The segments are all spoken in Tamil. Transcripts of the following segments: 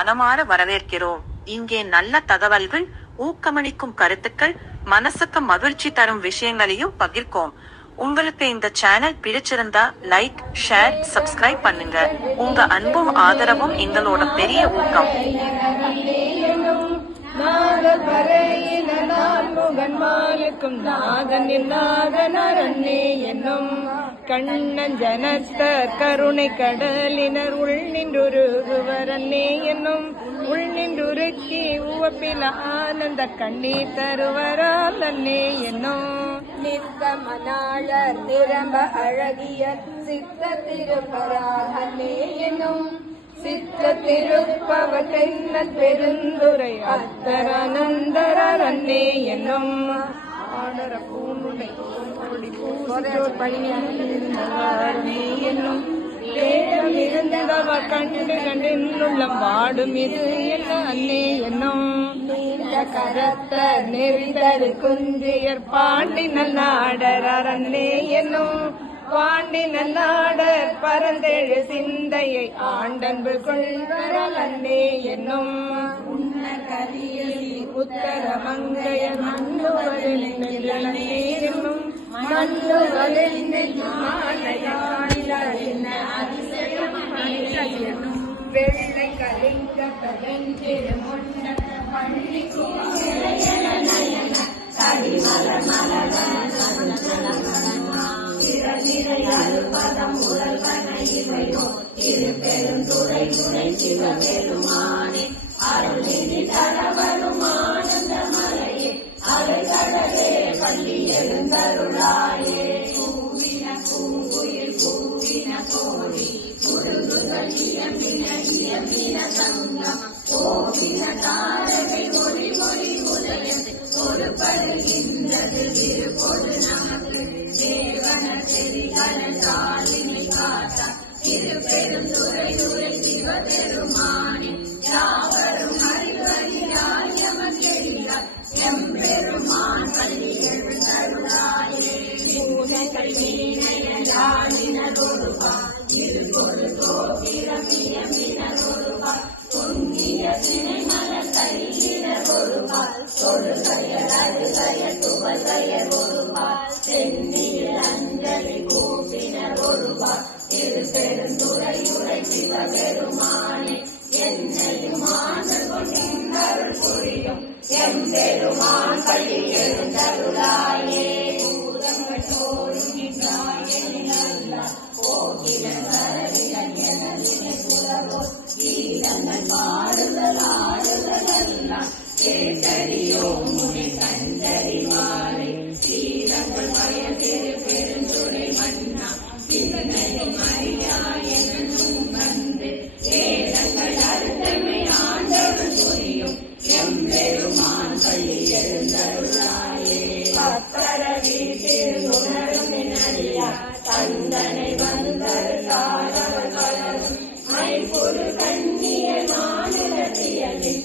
மனமாற வரவேற்கிறோம். இங்கே நல்ல தகவல்கள், ஊக்கமளிக்கும் கருத்துக்கள், மனசுக்கு மகிழ்ச்சி தரும் விஷயங்களையும் பகிர்க்கோம். உங்களுக்கு இந்த சேனல் பிடிச்சிருந்தா லைக், ஷேர், சப்ஸ்கிரைப் பண்ணுங்க. உங்க அன்பும் ஆதரவும் எங்களோட பெரிய ஊக்கம். முகன்மாலுக்கும் நாதன் நாதனரன்னே என்னும் கண்ணன் ஜனத்த கருணை கடலினர் உள் நின்றுருகுவரன்னே என்னும் உள் நின்றுருக்கி உவப்பில ஆனந்த கண்ணீர் தருவரால் அன்னே என்னும் நித்த மணாளர் நிரம்ப அழகிய சித்த திருப்பரால் அன்னே என்னும் சித்த திருப்பவ தென்னல் பெருந்துரை அத்தரானந்தரர் அன்னே என்னும் ஆடர பூனுடை பூசோர் பணியானே என்னும் தேடம் இருந்தவ கண்டு கண்டின்னுள்ளம் வாடும் இது என்ன அன்னே என்னும் நீண்ட கரத்த நெறிதரு குஞ்சியர் பாண்டி நல்லாடரர் அன்னே என்னும் பாண்டி நல்லாடர் பரந்தெழு சிந்தையை ஆண்டன்பு கொள்வரல் அன்னே என்னும் உன்ன கலியில் உத்தர மங்கைய மண்ணுவரில் என்னும் மண்ணுவரில் வெள்ளை கலிங்க பெருந்திரு முன்ன பள்ளி பதம் முதல்வன இவையோ திருப்பெருந்துறை துணை சிவபெருமானே அருளினி தரவரும் ஆனந்த மலையே அருகடலே பள்ளி எழுந்தருளாயே பூவின பூங்குயில் பூவின கோடி முருகுகள் இயம்பின இயம்பின தங்கம் கோவின தாரகை ஒளி மொழி உதயது ஒரு படுகின்றது திருப்பொழு நமக்கு தேவன செறிகன காலினை காத்தா திருப்பெருந்துறை உரை சிவபெருமானே யாவரும் அறிவறியாய் எமக்கெழிலாய் எம்பெருமான் பள்ளி எழுந்தருளாயே பூனைகள் மீனையலாளினர் ஒருவா திருப்பொரு கோபிரமியமினர் ஒருவா பொங்கிய சினை மலர் கையினர் ஒருவா தொழுகையர் அருகையர் துவகையர் ஒருவா சென்னியில் அஞ்சலி கூப்பினர் ஒருவா திருப்பெருந்துறை உரை சிவபெருமானே என்னையும் ஆண்டல் கொண்டருள் புரியும் எம்பெருமான் பள்ளி எழுந்தருளாயே பூதங்கள் தோறும் போகிலன் வரவிலன் எனலினை புலவோ கீதங்கள் பாடுதல் ஆடுதல் எல்லாம் கேட்டறியோ முனை கண்டறிவாரே சீரங்கள் பயத்திரு பெருந்துரை மன்னா பின்னையும் அறியா என்னும் வந்து வேதங்கள் அர்த்தமை ஆண்டவன் புரியும் எம்பெருமான் பள்ளி எழுந்தருளாயே பப்பர வீட்டில் உணரும் நடியா தந்தனை வந்தரு காலவர் வளரும் மைபொரு கண்ணிய நானுரத்தியலில்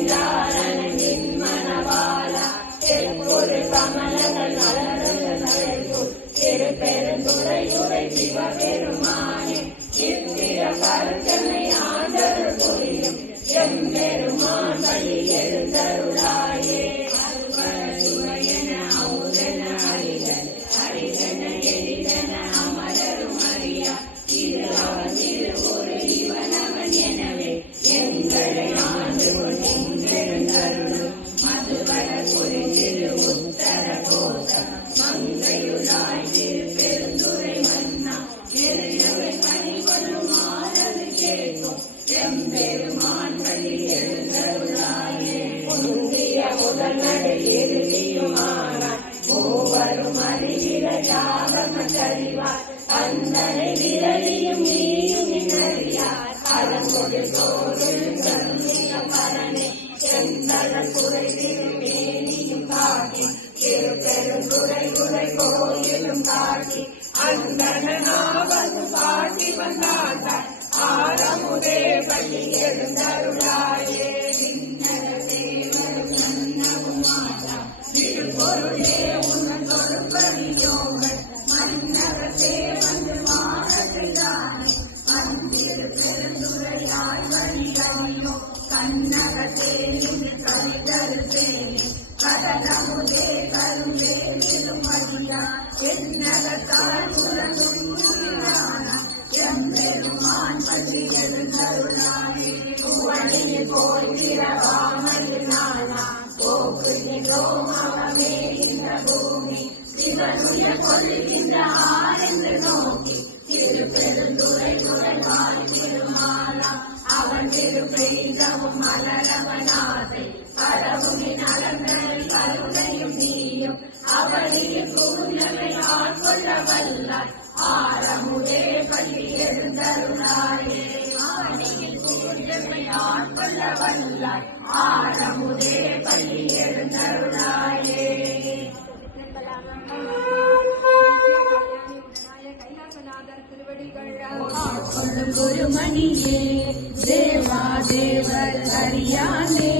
வணங்குகின்றாரனின் மனவாளா திருப்பொரு கமலங்கள் நலர்கள் திருப்பெருந்துறை உரை சிவபெருமானே சித்திர கருத்தனை ஆண்டருள் புரியும் எம்பெருமான் பள்ளி எழுந்தருளாயே அருவரசுவையன அமுதன அறிதல் அறிதன எளிதன அமரரும் அறியா இது அவன் திருவுரு இவனவன் எனவே எங்களை ஆண்டு கொண்டெழுந்தருளும் மதுவர குறித்திரு உத்தர கோத மங்கையுளாய் திருப்பெருந்துரை மன்னா எளியவை பணி கொள்ளும் ஆனது கேட்கும் எம்பெருமான் பள்ளி எழுந்தருளாயே முந்திய முதல்நடு இறுதியுமானாய் மூவரும் அறிகிற ஜாபமறிவார் அந்தனை விரலியும் நீயும் அறியார் அலங்கொடு தோறும் கருணிய பரனே செந்தழல் குறை திருமேனியும் காட்டி திருப்பெருந்துறை உரை கோயிலும் காட்டி அந்தனாவது பாட்டி வந்தாண்டாய் ஆரமுதே பள்ளி எழுந்தருளாயே திருப்பொருளே உன் தொழுப்பதியோகள் மன்னரசே வந்து மாறதானே வந்திரு பெருந்துரையாய் வழியாய் மன்னகத்தே நின்று கலிதருத்தேனே கடலமுதே கரும்பே திருமதியா என்னகத்தால் உலகும் முன்னானா எம்பெருமான் பள்ளி எழுந்தருளானே வழியில் போய் திரவாமையினானா போக்குகிறோம் அவமே இந்த பூமி சிவனுய கொள்கின்ற ஆரென்று நோக்கி திருப்பெருந்துறை துறைவாய் திருமாலா அவன் திருப்பெய்தவும் மலரவனாதை கடவுளின் அலங்களில் கருணையும் நீயும் அவளில் கூந்தலை ஆட்கொள்ள வல்லாய் ஆரமுதே பள்ளி எழுந்தருளாயே ஆணியில் கூந்தலை ஆட்கொள்ள வல்லாய் ஆரமுதே பள்ளி எழுந்தருளாயே. குருமணியே தேவா தேவர் அறியானே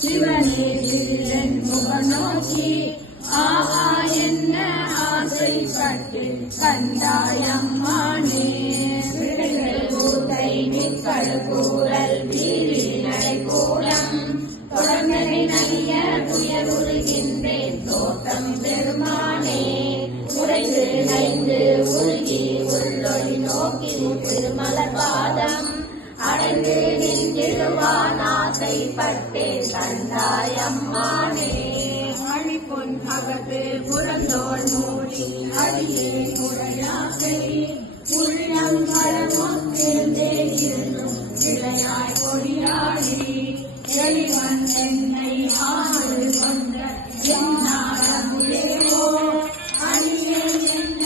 சிவனே சிறன் முகநோக்கி ஆஹா என்ன ஆசைப்பட்டு கண்டாயம்மானே கூட்டை நிற்கள் கூறல் வீரி நடைகூடம் தொடர்ந்தனை நைய துயருகின்றேன் தோட்டம் பெருமானே உறைந்து நைந்து உருகி உள்ளொளி நோக்கி திருமலர் பாதம் அடைந்து நின்றிடுவான் ஆசைப்பட்டே கண்டாயம்மானே அழிப்பொன் அகத்து புறந்தோள் மூடி அடியே முறையாசை உள்ளம் பரமொத்தே இருந்தும் இளையாய் கொடியாடி எளிவன் என்னை ஆறு கொண்ட என்னாரமுலேவோ அணியே என்ன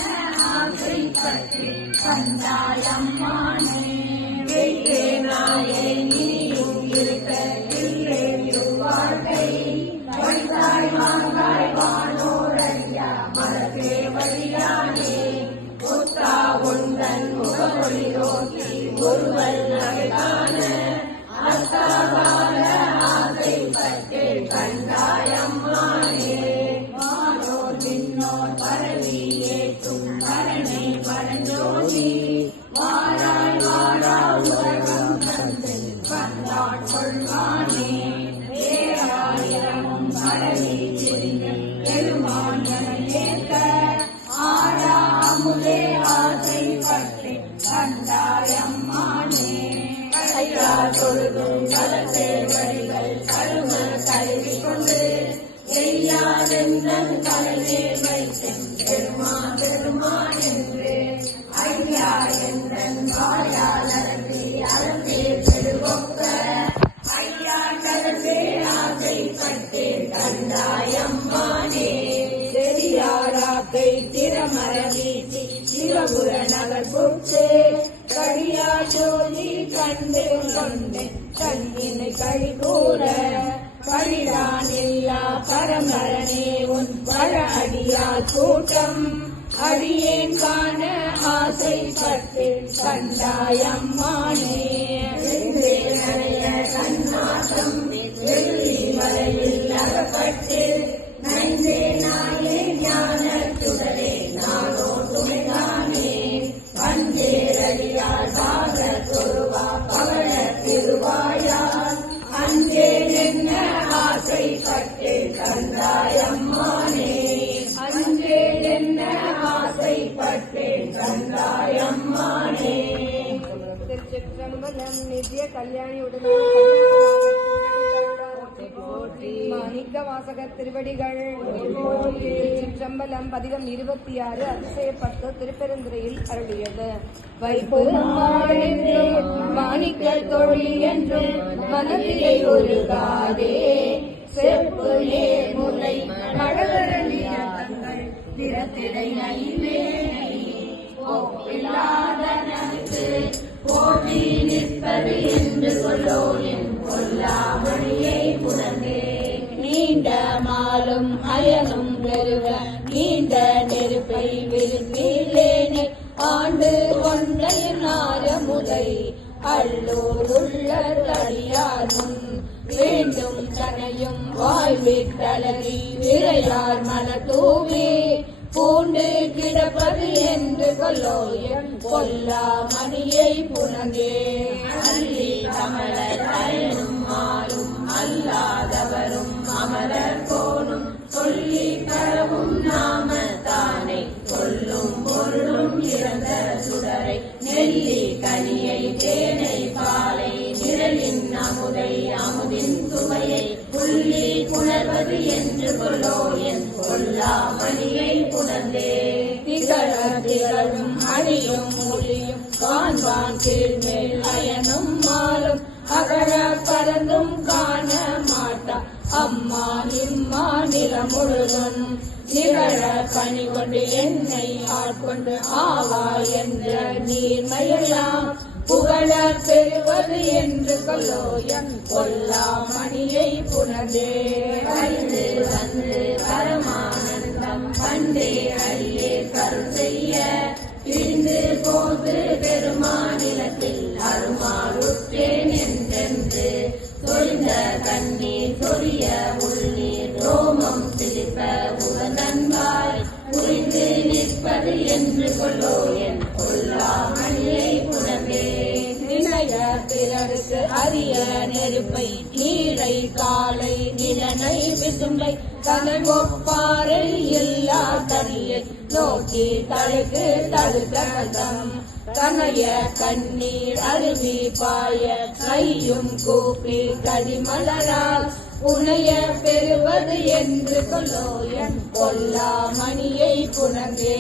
ஆசைப்பட்டு கண்டாயம்மானே வெயிட்டே நாயே நீயும் இருக்க இல்லை வாழ்க்கை வழிதாய் மாங்காய் வானோரையா மரத்தே வழியானே ஒத்தா உந்தன் முகமொழி நோக்கி ஒருவன் நகைகான அத்தாகால ஆசைப்பட்டு கண்டாயம்மானே வானோர் விண்ணோர் பரவி ஏற்றும் பரணை பரஞ்சோதி வாராய் வாரா உலகம் தந்து வந்தாள் கொள்வானே வேறாயிரமும் பரவி திரிந்த பெருமான் ஏற்க ஆறாமுதே ஆசைப்பட்டு கண்டாயம்மானே கையா தொழுதும் கலத்தே வழிகள் கரும கருவி கொண்டு செய்யாதெந்தன் தலையே வைத்தன் பெருமான் பெருமான் என்று ஐயா எந்தன் வாயால் அறந்தே அறந்தே பெருவொக்க ஐயா கலந்தே ஆசைப்பட்டே கண்டாயம்மானே தெரியாராக்கை திறமர வீசி சிவபுர நகர் புற்றே கடியா ஜோதி கண்டு கொண்டு கண்ணினை கழி கூற கழிடான் இல்லா பரமரனே உன் பழ அடியா கூட்டம் அடியேன் காண ஆசைப்பட்டு கண்டாயம்மானே நிறைய கண்ணாசம் வெள்ளி மலையில் அகப்பட்டு நைந்தே நாயே ஞான சுடரே நானோ துணைதானே பஞ்சேரடியார் சாக தொருவா பவள திருவாயார் அஞ்சே என்ன ஆசைப்பட்டு கண்டாயம்மானே அஞ்சே என்ன ஆசைப்பட்டு கண்டாயம்மானே. திருச்சிற்றம்பலம் நித்திய கல்யாணியுடன் மாணிக்க வாசகர் திருவடிகள் திருச்சிற்றம்பலம் பதிகம் 26 அதிசயப்பட்டு திருப்பெருந்துறையில் அருளியது. வைப்பும் மாணிக்க தொழில் என்றும் மனதிலே ஒழுகாதே செப்பு நேர்முறை கடகரணிய தங்கள் திறத்திடை ஒப்பில்லாதனக்கு போட்டி நிற்பது என்று சொல்லோ என் கொல்லாமணியை புறந்தே நீண்ட மாலும் அயனும் பெருக நீண்ட நெருப்பை விரும்பிலேனே ஆண்டு ஒன்றையும் நாரமுதை அல்லூருள்ள தடியாரும் வேண்டும் தனையும் வாய்விட்டலறி விரையார் மனத்தூவே பூண்டு கிடப்பது என்று கொல்லோ என் கொல்லா மணியை புனந்தே அள்ளி கமல தயனும் அமுதை அமுதின் சுவையை புள்ளி புணர்வது என்று கொல்லோ என் பொல்லாமணியை புணர்ந்தே திகழ திகழும் அணியும் ஒளியும் காண்பான் கீழ்மேல் அயனும் மாலும் அகழ பறந்தும் காண மாட்டா அம்மா இம்மா நிலம் முழுதும் நிகழ பணி கொண்டு என்னை ஆட்கொண்டு ஆவா என்ற நீர்மையெல்லாம் புகழ பெறுவது என்று கொல்லோ என் பொல்லாமணியை புணர்ந்தே அறிந்து வந்து பரமானந்தம் கண்டே அடியே கருள் செய்ய பிரிந்து போது பெருமாநிலத்தில் அருமாறுற்றேன் என்றென்று சொரிந்த கண்ணீர் சொரிய உள்ளீர் ரோமம் சிலிப்ப உகந்தன்பாய் புரிந்து நிற்பது என்று கொல்லோ என் பொல்லாமணியை புணர்ந்தே நினைய பிறருக்கு அரிய நெருப்பை நீரை காலை நிலனை விசும்பை தலை ஒப்பாறை எல்லா தனியை நோக்கி தழுக்கு தழுக்க கதம் கனைய கண்ணீர் அருவி பாய கையும் கூப்பி கடிமலரால் புனைய பெறுவது என்று கொல்லோ என் பொல்லாமணியை புணர்ந்தே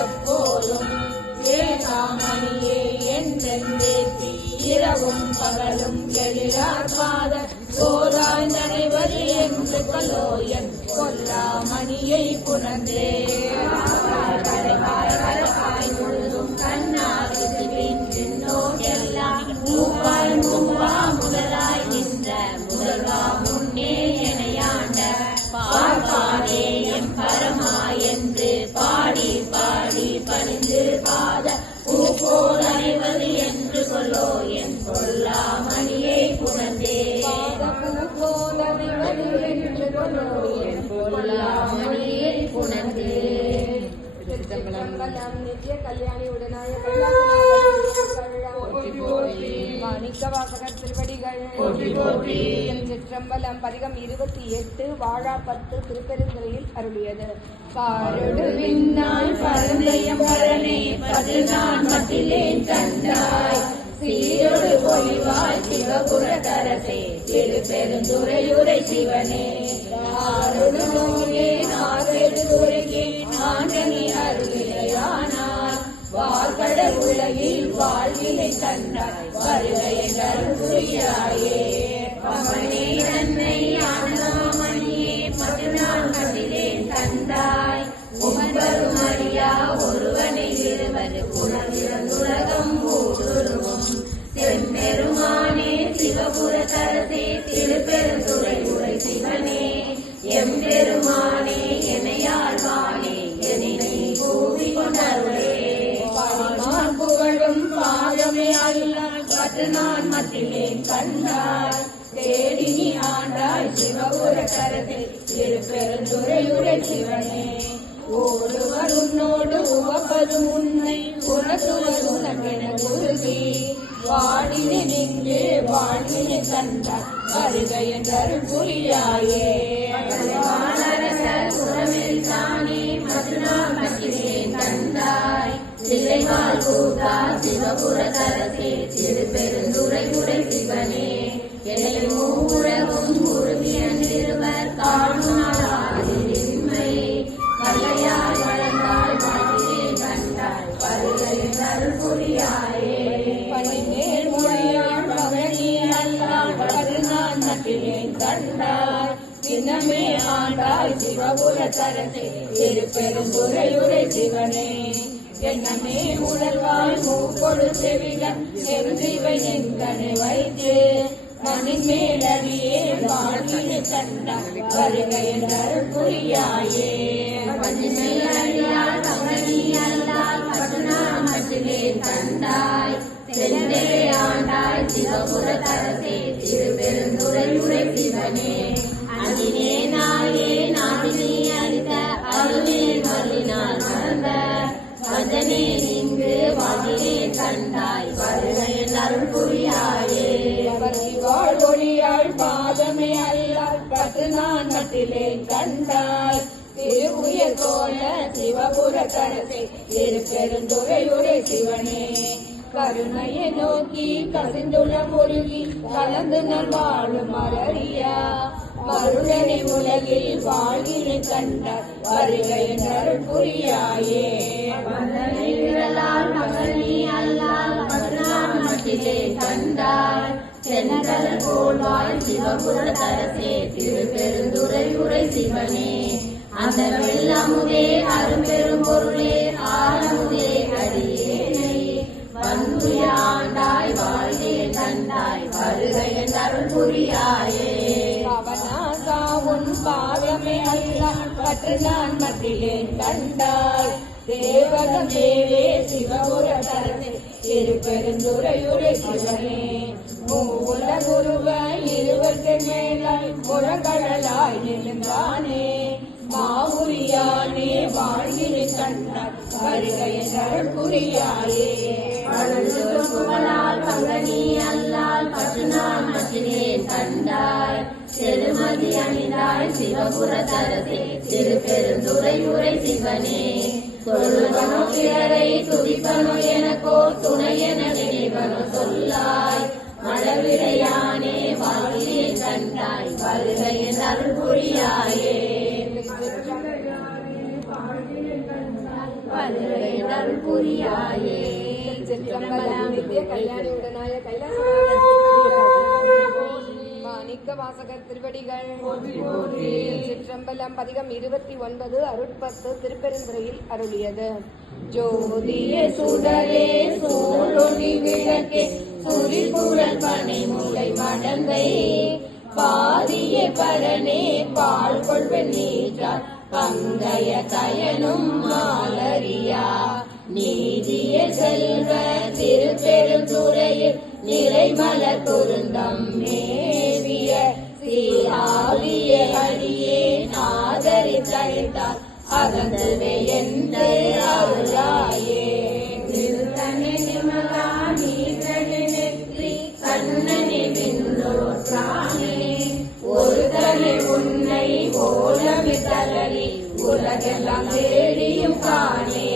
எப்போதும் ஏகாமணியே என்றென்றேத்தி இரவும் பகலும் எழிலார் பாத சோதாய் நடைவது என்று கொல்லோ என் பொல்லாமணியை புணர்ந்தே கரைவாய் முழுதும் கண்ணால் சின்னோர் எல்லாம் மூவாய் மூவா முதலாய் நின்ற முதல்வா முன்னே எனையாண்ட பார்ப்பானே என் பரமா என்று பாடி பாடி பணிந்து பாத பூப்போல் அணைவது என்று கொல்லோ என் பொல்லாமணியை புணர்ந்தே பூப்போல் அணைவது என்று கொல்லோ என் பொல்லாமணியை புணர்ந்தே நித்திய கல்யாணி உடனாய மாணிக்க வாசகர் திருவடிகள் சிற்றம்பலம் பதிகம் 28 வாழா 10 திருப்பெருந்துறையில் அருளியது. பாரொடு விண்ணாய் பரந்தயம் பரனே பதினான் மட்டிலேன் தந்தாய் சீரொடு பொலிவாய் சிவபுர தரசே திருப்பெருந்துறையுரை சிவனே ஆரொடு நோயே நாகெடு துறையே ஆண்டனி அருளிலையானாய் வாழ்கட உலகில் வாழ்வினை தந்தாய் வருகையை கருதுரியாயே பவனே தன்னை ஆனமணியே பதினான் மட்டிலேன் தந்தாய் உம்பரும் அறியா ஒருவனை இருவது புனர்விருந்துலகம் ஊடுருவும் செம்பெருமானே சிவபுர தரசே திருப்பெருந்துறை உரை சிவனே எம்பெருமானே எனையாழ்வானே என்னை கூவி கொண்டருளே பரிமான் புகழும் பாதமே அல்லால் பதினான் மட்டிலேன் கண்டாய் தேடினி ஆண்டாய் சிவபுர தரசே திருப்பெருந்துறையுரை சிவனே ஒருவர் உன்னோடு உவப்பதும் உன்னை புறத்துவதுலகென குருகி வாடினி நின்று வாழ்வினை தந்தாய் வருகையின் புரியாயே புறமில் தானே பதினான் மட்டிலேன் தந்தாய் சிலைமால் கூத்தா சிவபுர தரசே திருப்பெருந்துறை உரை சிவனே என்னை மூவுலகும் உறுதியன்றிருவர் காணுமாறின்மை கல்லையாய் வளர்ந்தாய் வாழ்வினை கண்டாய் வருகையின் அருள் புரியாயே பணிமேல் மொழியாள் பகனி அல்லால் பதினான் மட்டிலேன் கண்டாய் தினமே ஆண்டாய் சிவபுர தரசே திருப்பெருந்துறையுரை சிவனே என்னமே உணர்வாய் மூக்கொடு செவிகள் செவிவை எங்கனை வைத்து மணிமேலடியே வாழ்வினை தந்தாய் வருகையின் அருள் புரியாயே மணிமேலடியால் பகனி அல்லால் பதினான் வாழ்கிறேன் கண்டாய் சென்றே ஆண்டாய் சிவபுர தரசே திருப்பெருந்துறையுரை சிவனே அதினே நாயே நாடினி அளித்த அருளே மல்லினால் மறந்த வந்தனே இங்கு வாழ்கிறேன் கண்டாய் வருகையின் அருள் புரியாயே வாழ் ஒளியாள் பாதமே அல்லால் பத்து நான் மட்டிலேன் கண்டாய் திருவுயர் கோல சிவபுர தரசே திருப்பெருந்துறையுரை சிவனே கருணையை நோக்கி கசிந்துள்ள முருகி கலந்து நல் வாழும் மலரியா மருளனை உலகில் வாழ்கிறேன் கண்டாய் வருகையின் அருள் புரியாயே வந்தனை விரலால் மகள் நீ அல்லால் பதினான் மட்டிலே கண்டாய் சென்றல் போல்வாய் சிவபுர தரசே திருப்பெருந்துறையுரை சிவனே அந்த வெள்ளமுதே அரும்பெரும் பொருளே ஆரமுதே அடியேனை வந்து ஆண்டாய் வாழ்கிறேன் கண்டாய் வருகையின் அருள் புரியாயே பவனாசா உன் பாதமே அல்லால் பற்று நான் மட்டிலேன் கண்டாய் தேவகம் தேவே சிவபுர தரசே திருப்பெருந்துறையுரை சிவனே மூல குருவ இருவருக்கு மேலாய் முழங்கடலாய் நின்றானே மாவுரியானே வாழ்கிறேன் கண்டாய் வருகையின் அருள் புரியாயே புகழால் பங்கனி அல்லால் பற்று நான் மட்டிலேன் கண்டாய் செருமதி அணிந்தாய் சிவபுர தரசே திருப்பெருந்துறையுரை சிவனே சொல்லுவனோ பிறரை துதிப்பனோ எனக்கோ துணை என நினைவனோ சொல்லாய் மழவிடையானே வாழ்கிறேன் கண்டாய் வருகையின் அருள் புரியாயே வருகையின் அருள் புரியாயே நித்திய கல்யாணி உடனாய மாணிக்க வாசகர் திருவடிகள் சிற்றம்பலம் பதிகம் 29 அருட்பத்து திருப்பெருந்துறையில் அருளியது. ஜோதிய சுடரே சூழொளி விளக்கே சுரிகுழல் பனை முலை மடந்தை பாதிய பரனே பால் கொள்வன் நீற்றார் பங்கைய கயனும் மாலரியா நீதிய செல்வ திருப்பெருந்துறையில் நிறைமலர் பொருந்தம் மேவிய சீராவிய அடியே ஆதரித்தழைத்தார் அகந்துவே என்று அருளாயே திருத்தனே நிமலா நீதனே நெற்றி கண்ணனே விண்ணோற்றானே ஒரு தனி உன்னை ஓலமிதழி உலகெல்லாம் தேடியும் காணே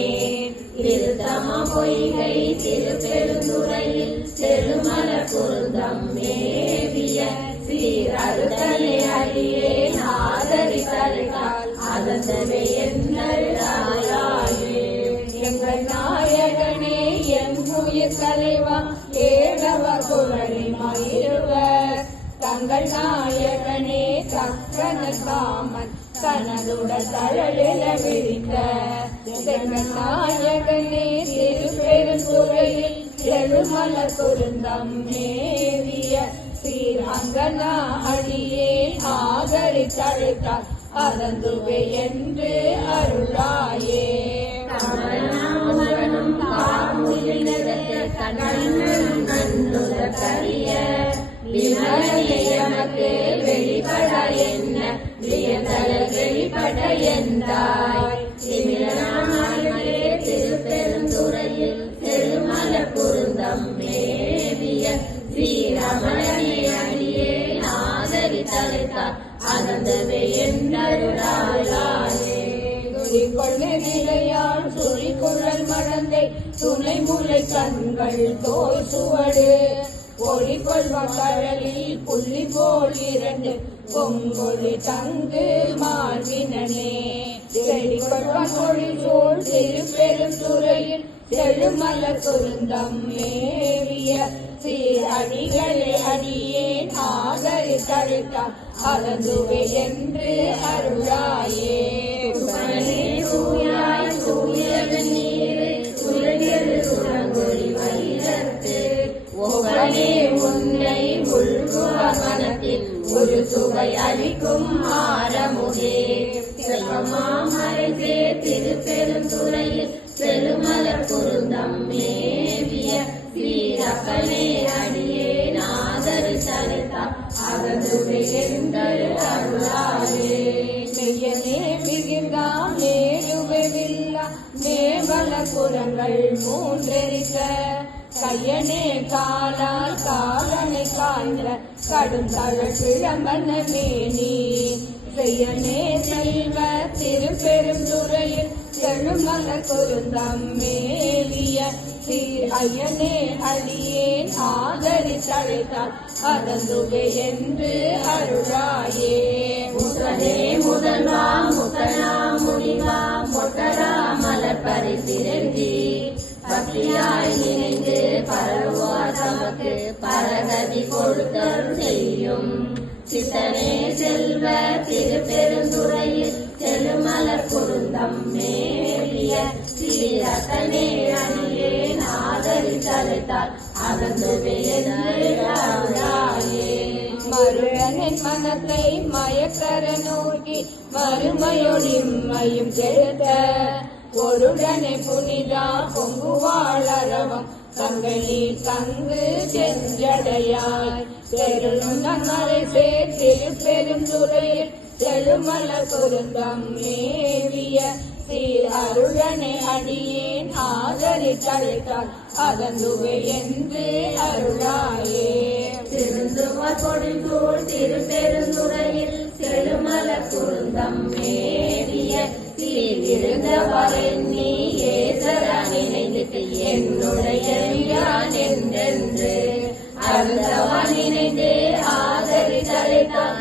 திருத்தம பொய்கை திருப்பெருந்துறையில் செருமலர் பொருந்தம் மேவிய சீரருதனை அடியே ஆதரித்தழைத்தால் அதந்தவே என்னருளாயே எங்கள் நாயகனே என் உயிர் தலைவா ஏழவர் குரலி மயிருவர் தங்கள் நாயகனே தக்கன காமன் தனதுட தழலில விரித்த செங்கள் நாயகனே திருப்பெருந்துறையில் செழுமலர் பொருந்தம் மேவிய ஸ்ரீரங்கனா அடியே ஆதரித்தழைத்தார் அதந்துவே என்று அருளாயே கமலநாமகனும் காமுயிலினதற்கு கண்ணனும் கண்டுதற்கரிய விமலனே எமக்கு வெளிப்பட என்ன வியந்தர வெளிப்பட எந்தாய் சிமிழனாமலே திருப்பெருந்துறையில் செருமலர் பொருந்தம் மேவிய ஸ்ரீரமணனே அடியே ஆதரித்தழைத்தார் அதந்தவே என்றருளாயே நிலையால் சுரிக்குழல் மடந்தை துணை முலை கண்கள் தோல் சுவடு ஒளிகொள்வ கடலில் புள்ளி போல் இரண்டு பொங்கொழி தங்கு மார்பினே செடிகொள்வன் மொழி சூழ் திருப்பெருந்துறையில் செழுமலர் பொருந்தம் மேவிய சீரடிகளே அடியே ஆதரித்தழைத்தார் அதந்துவே என்று அருளாயே சூயாய் சூயவ நீரு உலகில் சுரங்கொழி வைரத்து ஒவ்வொரு உன்னை உள்குவ மனத்தில் ஒரு சுவை அளிக்கும் ஆரமுதே செல்வமாமரசே திருப்பெருந்துறையில் செழுமலர் பொருந்தம் மே சீரப்பனே அடியே நாதரித்தழைத்தால் அகதுவே என்று அருளாயே. மெய்யனே மிகுந்தா மேலுவில்லா மேவல புறங்கள் மூன்றெரிக்க கையனே காலால் காலனை காய்ந்த கடும் தழல் கிழமன மேனி செய்யனே செல்வ திருப்பெருந்துறையில் செழுமலர் குருந்தம் மேலிய சீர் ஐயனே அடியேன் ஆதரித்தழைத்தால் அதந்துவே என்று அருளாயே. முதலே முதல்வா முகனா முனிவா மொட்டரா மலர் பரிசிறங்கி பக்தியாய் நினைந்து பரவுவார் தமக்கு பரகதி கொடுத்தல் செய்யும் சித்தனே செல்வ திருப்பெருந்துறையில் செழுமலர் குருந்தம் மேலிய சீரத்தனே அடியேன் ஆதரித்தழைத்தால் அதந்துவே என்று அருளாயே. மருளனின் மனத்தை மயக்கர நோக்கி மறுமையொழிமையும் செலுத்த ஒருடனே புனிதா பொங்குவாழரவம் தங்களி தங்கு செஞ்சடையாய் பெருநன்மறை சேர் திருப்பெருந்துறையில் செழுமலர் குருந்தம் மேவிய சீர் அருளனை அடியேன் ஆதரித்தழைத்தால் அதந்துவே என்று அருளாயே. திருந்துவர் கொடிசூழ் திருப்பெருந்துறையில் செழுமலர் குருந்தம் மேவிய சீர் இருந்தவரை நீ ஏசரா நினைந்து என்னுடைய என்றென்று அருந்தவா நினைந்து ஆதரித்தழைத்தால்